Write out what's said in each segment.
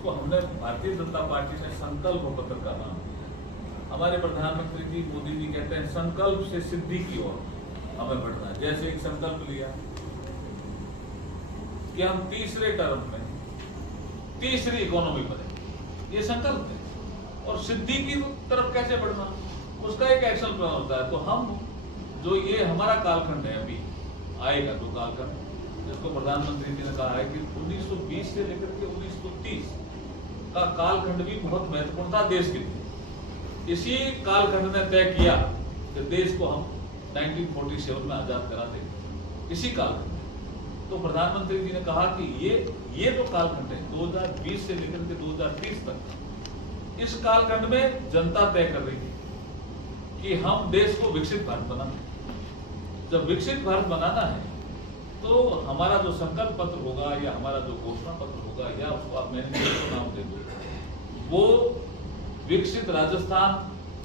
उसको हमने भारतीय जनता पार्टी ने संकल्प पत्र का नाम दिया। हमारे प्रधानमंत्री जी मोदी जी कहते हैं संकल्प से सिद्धि की ओर हमें बढ़ना है। जैसे एक संकल्प लिया कि हम तीसरे टर्म में तीसरी इकोनॉमी बने, ये संकल्प है। और सिद्धि की तरफ कैसे बढ़ना, उसका एक एक्शन प्लान होता है। तो हम जो ये हमारा कालखंड है, अभी आएगा जो कालखंड, जिसको प्रधानमंत्री जी ने कहा है कि 1920 से लेकर के 1930 का कालखंड भी बहुत महत्वपूर्ण था देश के लिए। इसी कालखंड ने तय किया कि देश को हम 1947 में आजाद करा देंगे, इसी कालखंड। तो प्रधानमंत्री जी ने कहा कि ये जो कालखंड है 2020 से लेकर के 2030 तक, इस कालखंड में जनता तय कर रही है कि हम देश को विकसित भारत बनाना। जब विकसित भारत बनाना है तो हमारा जो संकल्प पत्र होगा या हमारा जो घोषणा पत्र होगा या उसको आप मैनिफेस्टो नाम दे दो, वो विकसित राजस्थान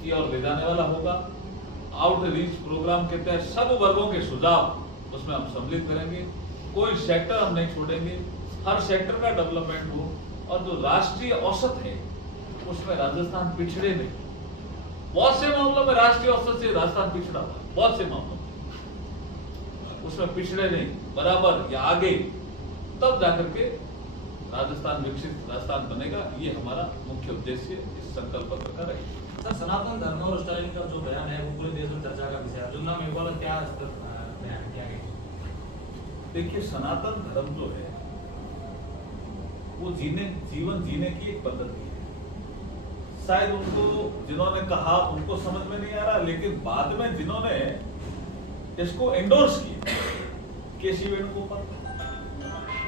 की ओर ले जाने वाला होगा। आउटरीच प्रोग्राम के तहत सब वर्गों के सुझाव उसमें हम सम्मिलित करेंगे। कोई सेक्टर हम नहीं छोड़ेंगे, हर सेक्टर का डेवलपमेंट हो। और जो राष्ट्रीय औसत है उसमें राजस्थान पिछड़े नहीं। बहुत से मामलों में राष्ट्रीय औसत से राजस्थान पिछड़ा था, बहुत से मामलों में उसमें पिछड़े नहीं, बराबर या आगे, तब जाकर के राजस्थान विकसित राजस्थान बनेगा। ये हमारा मुख्य उद्देश्य इस संकल्प पत्र का रहेगा। सर, सनातन धर्म और स्टालिन का जो बयान है वो पूरे देश में चर्चा का विषय है। जो नाम वाला क्या बयान किया गया? देखिए, सनातन धर्म जो है वो जीवन जीने की एक पद्धति है। शायद उनको जिन्होंने कहा उनको समझ में नहीं आ रहा, लेकिन बाद में जिन्होंने इसको एंडोर्स किया, KC Venugopal,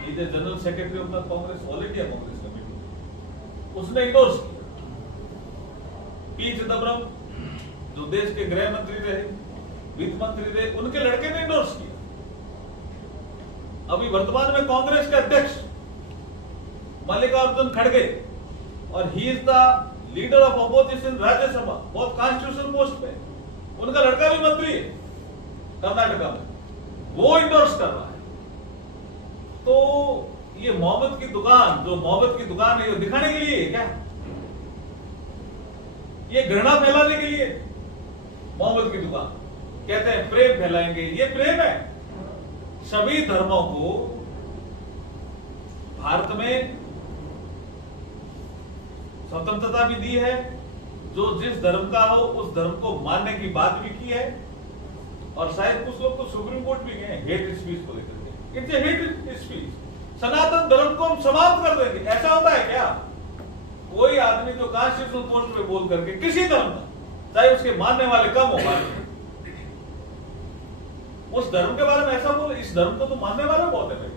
general secretary of the Congress, all India Congress committee, उसने एंडोर्स किया। पी चिदम्बरम जो देश के गृह मंत्री रहे, वित्त मंत्री रहे, उनके लड़के ने एंडोर्स किया। अभी वर्तमान में कांग्रेस के अध्यक्ष मल्लिकार्जुन खड़गे, और he is the leader of opposition Rajya Sabha, बहुत कॉन्स्टिट्यूशनल पोस्ट पे, उनका लड़का भी मंत्री है कर्नाटका में, वो इंडोर्स कर रहा है। तो ये मोहब्बत की दुकान, जो मोहब्बत की दुकान है, ये दिखाने के लिए क्या, ये घृणा फैलाने के लिए मोहब्बत की दुकान। कहते हैं प्रेम फैलाएंगे, ये प्रेम है। सभी धर्मों को भारत में स्वतंत्रता भी दी है, जो जिस धर्म का हो उस धर्म को मानने की बात भी की है। और शायद कुछ लोग तो सुप्रीम कोर्ट भी गए हेट स्पीच को लेकर के, इट्स हेट स्पीच। सनातन धर्म को हम समाप्त कर देंगे, ऐसा होता है क्या? कोई आदमी जो कॉन्स्टिट्यूशनल पोस्ट पे बोल करके किसी धर्म का, चाहे उसके मानने वाले कम हो, उस धर्म के बारे में ऐसा बोले, इस धर्म को तो मानने वाले बहुत है भाई।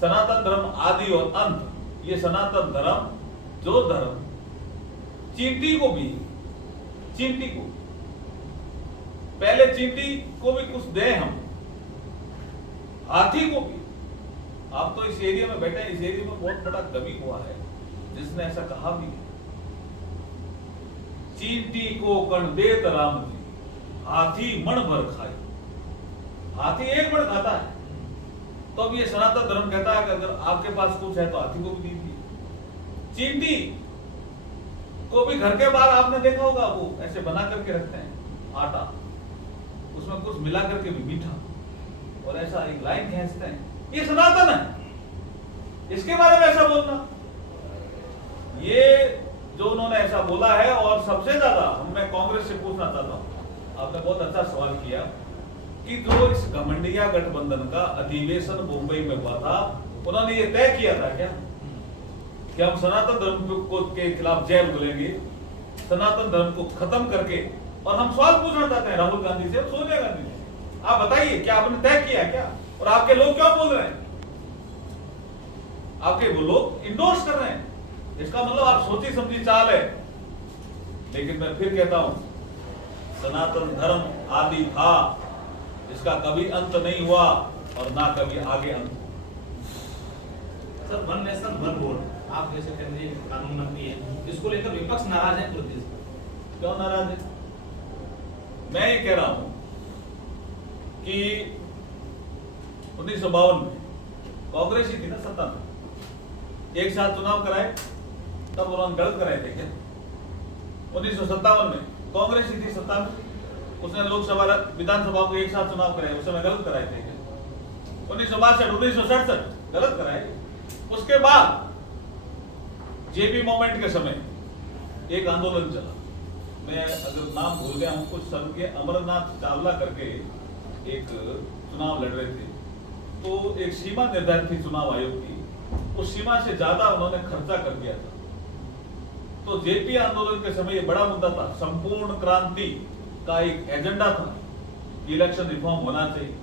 सनातन धर्म आदि और अंत, ये सनातन धर्म, जो धर्म चींटी को पहले चींटी को भी कुछ दे, हम हाथी को भी। आप तो इस एरिया में बैठे हैं, इस एरिया में बहुत बड़ा कवि हुआ है जिसने ऐसा कहा भी है, चींटी को कण देत राम जी, हाथी मण भर खाए। हाथी एक मण खाता है, तो अब ये सनातन धर्म कहता है कि अगर आपके पास कुछ है तो हाथी को भी दीजिए। चींटी को भी घर के बाहर आपने देखा होगा, वो ऐसे बना करके रखते हैं आटा, उसमें कुछ मिला करके भी मीठा, और ऐसा एक लाइन खींचते हैं। ये सनातन है, इसके बारे में ऐसा बोलना, ये जो उन्होंने ऐसा बोला है। और सबसे ज्यादा मैं कांग्रेस से पूछना चाहता हूं, आपने बहुत अच्छा सवाल किया कि जो इस घमंडिया गठबंधन का अधिवेशन मुंबई में हुआ था, उन्होंने ये तय किया था क्या कि हम सनातन धर्म को के खिलाफ जय बोलेंगे, सनातन धर्म को खत्म करके। और हम सवाल पूछना चाहते हैं राहुल गांधी से और सोनिया गांधी से, आप बताइए क्या आपने तय किया क्या? और आपके लोग क्यों बोल रहे हैं? आपके वो लोग इंडोर्स कर रहे हैं, इसका मतलब आप सोची समझी चाल है। लेकिन मैं फिर कहता हूं, सनातन धर्म आदि था, इसका कभी अंत नहीं हुआ और ना कभी आगे अंत। Sir, one nation one vote, आप जैसे केंद्रीय कानून मंत्री हैं, इसको लेकर विपक्ष नाराज है पूरे देश में। क्यों नाराज है? मैं ये कह रहा हूं कि 1952 में कांग्रेस ही थी ना सत्ता में, एक साथ चुनाव कराए, तब उन्होंने गलत कराए थे क्या? 1957 में कांग्रेस ही थी सत्ता में, उसने लोकसभा विधानसभा को एक साथ चुनाव कराए, उस समय गलत कराए थे क्या? 1962 1967 गलत कराए। उसके बाद जेपी मोमेंट के समय एक आंदोलन चला, मैं अगर नाम भूल गया हूं, कुछ स्वर्गीय अमरनाथ चावला करके एक चुनाव लड़ रहे थे, तो एक सीमा निर्धारित थी चुनाव आयोग की, उस सीमा से ज्यादा उन्होंने खर्चा कर दिया था। तो जेपी आंदोलन के समय ये बड़ा मुद्दा था, संपूर्ण क्रांति का एक एजेंडा था, इलेक्शन रिफॉर्म होना चाहिए,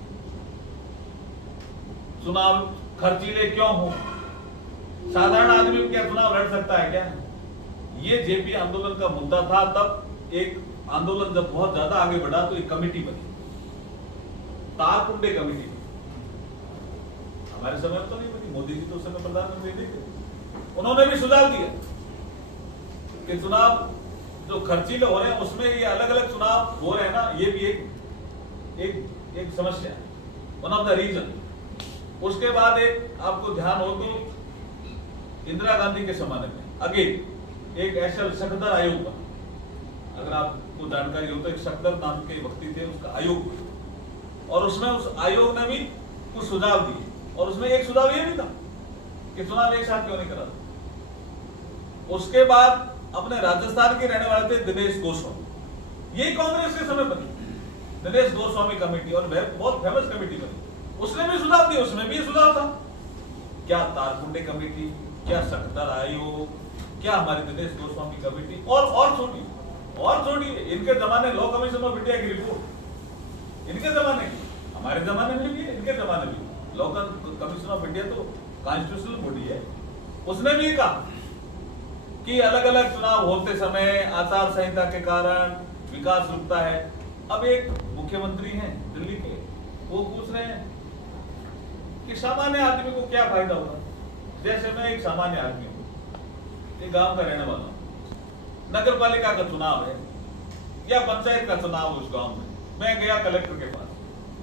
चुनाव खर्चीले क्यों हो, साधारण आदमी क्या चुनाव लड़ सकता है क्या? ये जेपी आंदोलन का मुद्दा था। तब एक आंदोलन जब बहुत ज्यादा आगे बढ़ा तो एक कमेटी बनी, तारकुंडे कमेटी। हमारे समय में तो नहीं बनी, मोदी जी तो उस समय प्रधानमंत्री नहीं थे। उन्होंने भी सुझाव दिया कि चुनाव जो खर्चीले हो रहे हैं उसमें ये अलग अलग चुनाव हो रहे हैं ना, ये भी एक समस्या है, वन ऑफ द रीजन। उसके बाद एक आपको ध्यान हो तो इंदिरा गांधी के जमाने में अगेन एक ऐसा सकदर आयोग बना, अगर आपको जानकारी हो तो एक सकदर नाम के व्यक्ति थे, उसका आयोग बना, और उसमें उस आयोग ने भी कुछ सुझाव दिए, और उसमें एक सुझाव ये भी था कि चुनाव एक साथ क्यों नहीं करा। उसके बाद अपने राजस्थान के रहने वाले थे दिनेश गोस्वामी, ये कांग्रेस के समय बनी दिनेश गोस्वामी कमेटी, और बहुत फेमस कमेटी बनी, उसने भी सुझाव दिए, उसमें भी सुझाव था। क्या तारकुंडे कमेटी, क्या सकदर आयोग, क्या हमारी दिनेश गोस्वामी कमेटी, और छोटी इनके जमाने लॉ कमीशन ऑफ इंडिया की रिपोर्ट, इनके जमाने की, हमारे जमाने में भी है, इनके जमाने में लॉ कमीशन ऑफ इंडिया तो कॉन्स्टिट्यूशनल बॉडी है। उसने भी कहा कि अलग अलग चुनाव होते समय आचार संहिता के कारण विकास रुकता है। अब एक मुख्यमंत्री हैं दिल्ली के, वो पूछ रहे हैं कि सामान्य आदमी को क्या फायदा होगा। जैसे मैं एक सामान्य आदमी हूँ, एक गांव का रहने वाला हूँ, नगर पालिका का चुनाव है या पंचायत का चुनाव उस गांव में, मैं गया कलेक्टर के पास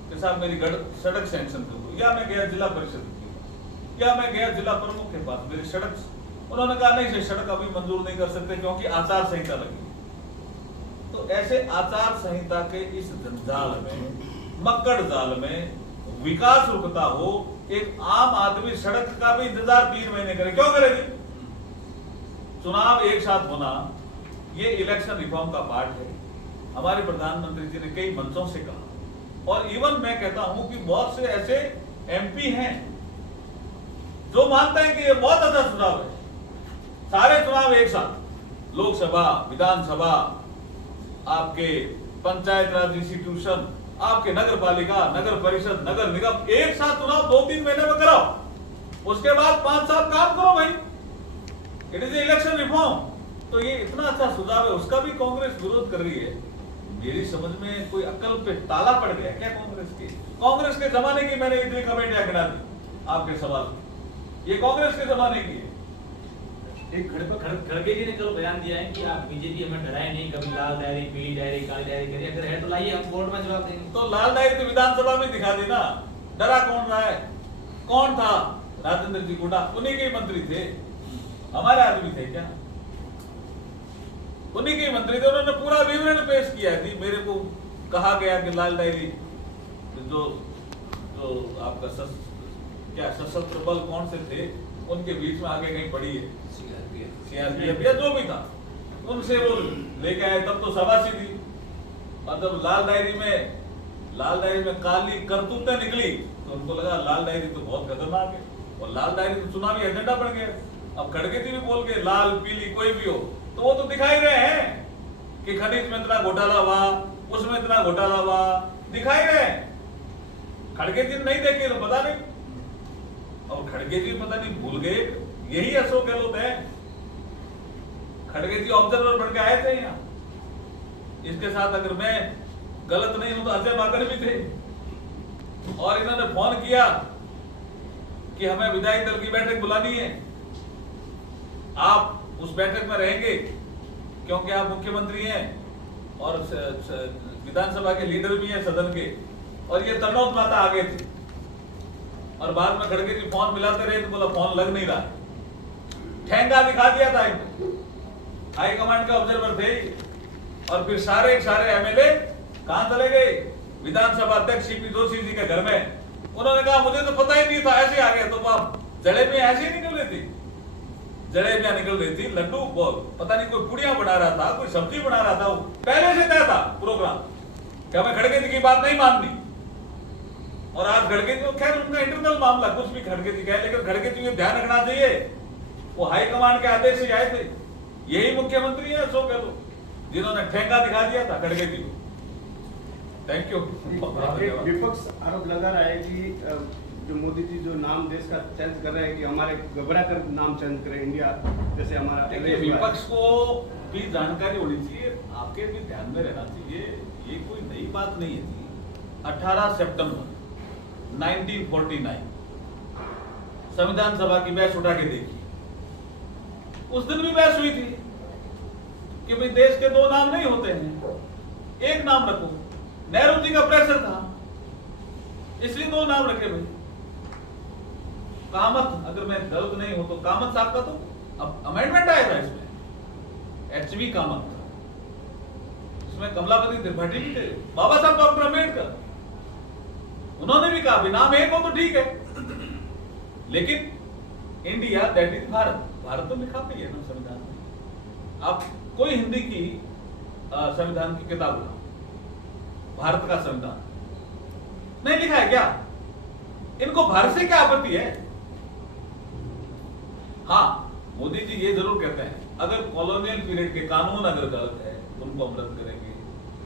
कि साहब मेरी सड़क सैंक्शन कर दो, या मैं गया जिला परिषद के पास, या मैं गया जिला प्रमुख के पास, मेरी सड़क, उन्होंने कहा नहीं से सड़क अभी मंजूर नहीं कर सकते क्योंकि आचार संहिता लगी। तो ऐसे आचार संहिता के इस जंजाल में, मक्कड़ जाल में विकास रुकता हो, एक आम आदमी सड़क का भी इंतजार 3 महीने करे, क्यों करेगी? चुनाव एक साथ होना ये इलेक्शन रिफॉर्म का पार्ट है। हमारे प्रधानमंत्री जी ने कई मंचों से कहा, और इवन मैं कहता हूं कि बहुत से ऐसे एमपी हैं जो मानते हैं कि ये बहुत अच्छा चुनाव है, सारे चुनाव एक साथ, लोकसभा, विधानसभा, आपके पंचायत राज इंस्टीट्यूशन, आपके नगर पालिका, नगर परिषद, नगर निगम, एक साथ चुनाव 2-3 महीने में कराओ, उसके बाद 5 साल काम करो भाई, इट इज इलेक्शन रिफॉर्म। तो ये इतना अच्छा सुझाव है, उसका भी कांग्रेस विरोध कर रही है। मेरी समझ में कोई अक्ल पे ताला पड़ गया क्या कांग्रेस के जमाने की मैंने इतनी कमेटियां गिना दी आपके सवाल, ये कांग्रेस के जमाने की है। एक खड़गे जी ने कल बयान दिया है कि आप बीजेपी हमें डराए नहीं, कभी लाल डायरी, पीली डायरी, काली डायरी करिए, अगर है तो लाइए, हम कोर्ट में जवाब देंगे। तो लाल डायरी तो विधानसभा में दिखा दी ना, डरा कौन रहा है? कौन था? राजेंद्र जी गुंडा, उन्हीं के मंत्री थे, हमारे आदमी थे क्या? उन्हीं के मंत्री थे, उन्होंने पूरा विवरण पेश किया थी। मेरे को कहा गया कि लाल डायरी जो आपका क्या सशस्त्र बल कौन से थे उनके बीच में आगे कहीं पड़ी है, सीआरपीएफ या जो भी था, उनसे वो लेके आए, तब तो शाबाशी थी। और जब लाल डायरी में काली करतूतें निकली तो उनको लगा लाल डायरी तो बहुत खतरनाक है, और लाल डायरी तो चुनावी एजेंडा बन गया। अब खड़गे जी भी बोल के लाल पीली कोई भी हो, तो वो तो दिखाई रहे हैं कि खनिज में इतना घोटाला हुआ, उसमें इतना घोटाला हुआ, दिखाई रहे हैं। खड़गे जी नहीं देखे तो पता नहीं, और खड़गे जी पता नहीं भूल गए, यही अशोक गहलोत है। खड़गे जी ऑब्जर्वर बन के आए थे यहाँ, इसके साथ अगर मैं गलत नहीं हूं तो अजय माकड़ भी थे, और इन्होंने फोन किया कि हमें विधायक दल की बैठक बुलानी है, आप उस बैठक में रहेंगे क्योंकि आप मुख्यमंत्री हैं और विधानसभा के लीडर भी हैं सदन के, और ये तनोत माता आगे थे। और बाद में खड़गे जी फोन मिलाते रहे तो बोला फोन लग नहीं रहा, ठेंगा दिखा दिया था इनको, हाई कमांड के ऑब्जर्वर थे। और फिर सारे एमएलए कहां चले गए? विधानसभा अध्यक्ष सीपी जोशी जी के घर में। उन्होंने कहा मुझे तो पता ही नहीं था, ऐसे आ गए। तो आप जलेबियां ऐसे ही निकल रही थी, जलेबियां निकल रही थी, लड्डू पता नहीं कोई पुड़िया बना रहा था, कोई सब्जी बना रहा था। वो पहले से तय था प्रोग्राम कि हमें खड़गे जी की बात नहीं माननी। और आज खड़गे जी, खैर उनका इंटरनल मामला, कुछ भी खड़गे जी का है, लेकिन खड़गे जी को ध्यान रखना चाहिए वो हाई कमांड के आदेश से आए थे। यही मुख्यमंत्री है अशोक गहलोत जिन्होंने ठेंगा दिखा दिया था खड़गे जी को। Thank you. विपक्ष आरोप लगा रहा है कि जो मोदी जी जो नाम देश का चेंज कर रहे हैं कि हमारे घबरा कर नाम चेंज करें इंडिया, जैसे हमारा। देखिए, विपक्ष को भी जानकारी होनी चाहिए, आपके भी ध्यान में रहना चाहिए, ये कोई नई बात नहीं है। 18 सितंबर 1949 संविधान सभा की बहस उठा के देखिए, उस दिन भी बहस हुई थी कि भाई देश के दो नाम नहीं होते हैं, एक नाम रखो। नेहरू जी का प्रेशर था, इसलिए दो नाम रखे भाई। कामत, अगर मैं गलत नहीं हूं तो कामत साहब का तो अब अमेंडमेंट आया था इसमें, एचवी कामत था, इसमें कमलापति त्रिपाठी भी थे, बाबा साहब डॉक्टर अम्बेडकर, उन्होंने भी कहा नाम एक हो तो ठीक है, लेकिन India that is Bharat. Bharat तो लिखा भी है ना संविधान में। आप कोई हिंदी की संविधान की किताब उठाओ, भारत का संविधान नहीं लिखा है क्या? इनको भारत से क्या आपत्ति है? हाँ, मोदी जी ये जरूर कहते हैं अगर कॉलोनियल पीरियड के कानून अगर गलत है उनको हम रद्द करेंगे,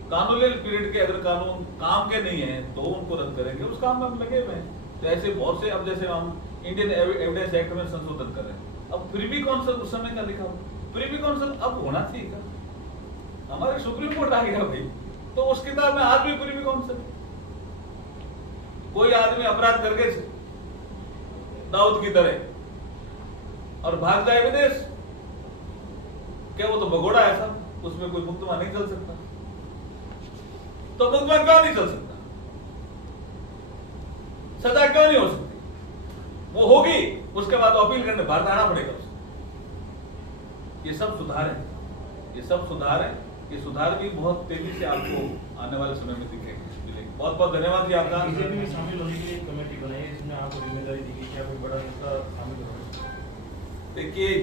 कॉलोनियल पीरियड के अगर कानून काम के नहीं है तो उनको रद्द करेंगे, उस काम में हम लगे हुए हैं। तो ऐसे बहुत से, अब जैसे हम इंडियन एविडेंस एक्ट में संशोधन कर रहे हैं, अब प्रिवी काउंसिल उस समय का लिखा हुआ, प्रिवी काउंसिल अब होना चाहिए था, हमारे सुप्रीम कोर्ट आ गया भाई, तो उस किताब में आज भी प्रिवी काउंसिल। कोई आदमी अपराध करके दाऊद की तरह और भाग जाए विदेश, क्या वो तो भगोड़ा है सब, उसमें कोई मुकदमा नहीं चल सकता? तो मुकदमा क्यों नहीं चल सकता? सजा क्यों नहीं हो सकती? वो होगी, उसके बाद अपील करने भारत आना पड़ेगा उसे। ये सब सुधार है, ये सब सुधार है, ये सुधार भी बहुत तेजी से आपको आने वाले समय में दिखेंगे। बहुत बहुत धन्यवाद जी आपका। बीजेपी में शामिल होने के लिए कमेटी बनाई है, इसमें आपको जिम्मेदारी दी गई, क्या कोई बड़ा नेता शामिल होगा? देखिए,